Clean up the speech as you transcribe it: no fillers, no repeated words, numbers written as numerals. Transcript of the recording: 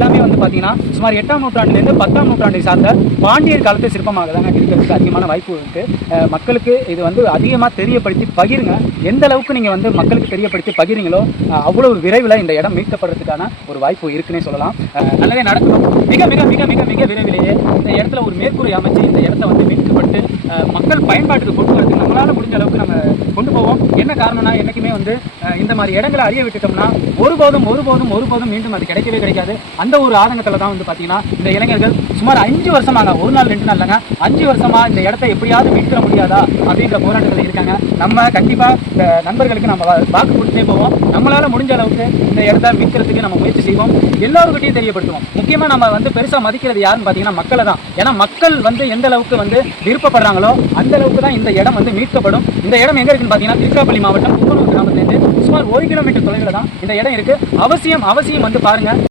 எல்லாமே வந்து பார்த்தீங்கன்னா சுமார் 8ஆம் நூற்றாண்டிலிருந்து 10ஆம் நூற்றாண்டை சார்ந்த பாண்டியர் காலத்து சிற்பமாக தாங்க இருக்கிறதுக்கு அதிகமான வாய்ப்பு இருக்குது. மக்களுக்கு இது வந்து அதிகமாக தெரியப்படுத்தி பகிருங்க. எந்த அளவுக்கு நீங்கள் வந்து மக்களுக்கு தெரியப்படுத்தி பகிரீங்களோ அவ்வளோ விரைவில் இந்த இடம் மீட்கப்படுறதுக்கான ஒரு வாய்ப்பு இருக்குன்னே சொல்லலாம். நல்லதே நடக்கணும். மிக மிக மிக மிக மிக விரைவிலேயே இந்த இடத்துல ஒரு மேற்கூரை அமைச்சு இந்த இடத்த வந்து மீட்கப்பட்டு மக்கள் பயன்பாட்டுக்கு கொண்டு வரதுக்கு நம்மளால முடிஞ்ச அளவுக்கு நம்ம கொண்டு போவோம். என்ன காரணம்னா என்றைக்குமே வந்து இந்த மாதிரி இடங்களை அறிய விட்டுட்டோம்னா ஒருபோதும் ஒருபோதும் ஒருபோதும் மீண்டும் அது கிடைக்கவே கிடைக்காது. அந்த ஒரு ஆதங்கத்தில் தான் வந்து பார்த்தீங்கன்னா இந்த இளைஞர்கள் சுமார் 5 வருஷமாங்க, ஒரு நாள் 2 நாள் இல்லைங்க, 5 வருஷமா இந்த இடத்த எப்படியாவது மீட்க முடியாதா அப்படின்ற போராட்டத்தில் இருக்காங்க. நம்ம கண்டிப்பாக இந்த நண்பர்களுக்கு நம்ம வாக்கு கொடுத்தே போவோம். நம்மளால முடிஞ்ச அளவுக்கு இந்த இடத்த மீட்கிறதுக்கு நம்ம முயற்சி செய்வோம். எல்லாருக்கிட்டையும் தெரியப்படுத்துவோம். முக்கியமாக நம்ம வந்து பெருசாக மதிக்கிறது யாருன்னு பார்த்தீங்கன்னா மக்களை தான். ஏன்னா மக்கள் வந்து எந்த அளவுக்கு வந்து விருப்பப்படுறாங்களோ அந்த அளவுக்கு தான் இந்த இடம் வந்து மீட்கப்படும். இந்த இடம் எங்க இருக்குன்னு பார்த்தீங்கன்னா திருச்சிராப்பள்ளி மாவட்டம் குப்பனூர் கிராமத்திலிருந்து சுமார் 1 கிலோமீட்டர் தொலைவில் தான் இந்த இடம் இருக்கு. அவசியம் வந்து பாருங்க.